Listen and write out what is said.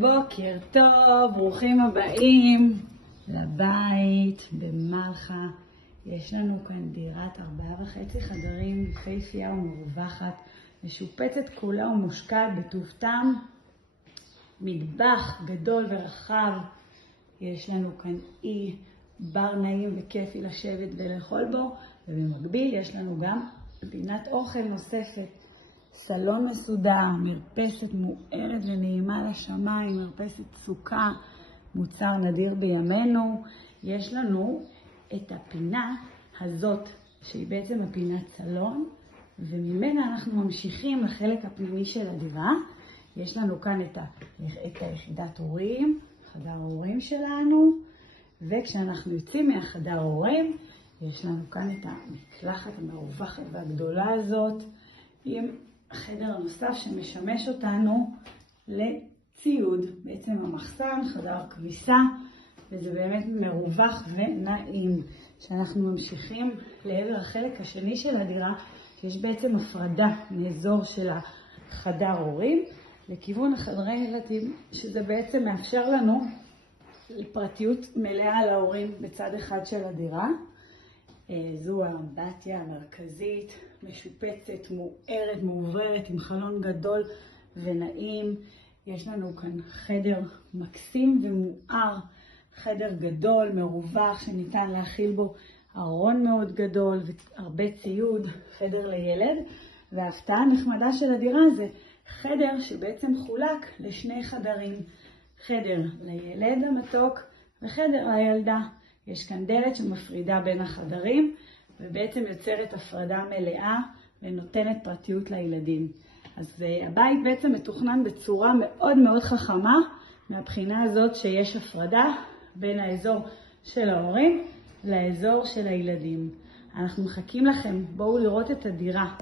בוקר טוב, ברוכים הבאים לבית במלחה. יש לנו כאן דירת 4.5 חדרים, יפהפייה ומרווחת, משופצת כולה ומושקעת בטוב טעם, מטבח גדול ורחב. יש לנו כאן בר נעים וכיפי לשבת ולאכול בו, ובמקביל יש לנו גם פינת אוכל נוספת, סלון מסודר, מרפסת מוארת ונעימה לשמיים, מרפסת סוכה, מוצר נדיר בימינו. יש לנו את הפינה הזאת, שהיא בעצם הפינת סלון, וממנה אנחנו ממשיכים לחלק הפנימי של הדירה. יש לנו כאן את היחידת הורים, חדר ההורים שלנו, וכשאנחנו יוצאים מהחדר ההורים, יש לנו כאן את המקלחת המרווחת והגדולה הזאת, עם חדר נוסף שמשמש אותנו לציוד, בעצם המחסן, חדר כביסה, וזה באמת מרווח ונעים. כשאנחנו ממשיכים לעבר החלק השני של הדירה, שיש בעצם הפרדה מאזור של החדר הורים לכיוון החדרי ילדים, שזה בעצם מאפשר לנו לפרטיות מלאה להורים בצד אחד של הדירה. זו האמבטיה המרכזית, משופצת, מוארת, מעובררת, עם חלון גדול ונעים. יש לנו כאן חדר מקסים ומואר, חדר גדול, מרווח, שניתן להכיל בו ארון מאוד גדול והרבה ציוד, חדר לילד. וההפתעה הנחמדה של הדירה זה חדר שבעצם חולק לשני חדרים, חדר לילד המתוק וחדר לילדה. יש כאן דלת שמפרידה בין החדרים, ובעצם יוצרת הפרדה מלאה ונותנת פרטיות לילדים. אז הבית בעצם מתוכנן בצורה מאוד מאוד חכמה, מהבחינה הזאת שיש הפרדה בין האזור של ההורים לאזור של הילדים. אנחנו מחכים לכם, בואו לראות את הדירה.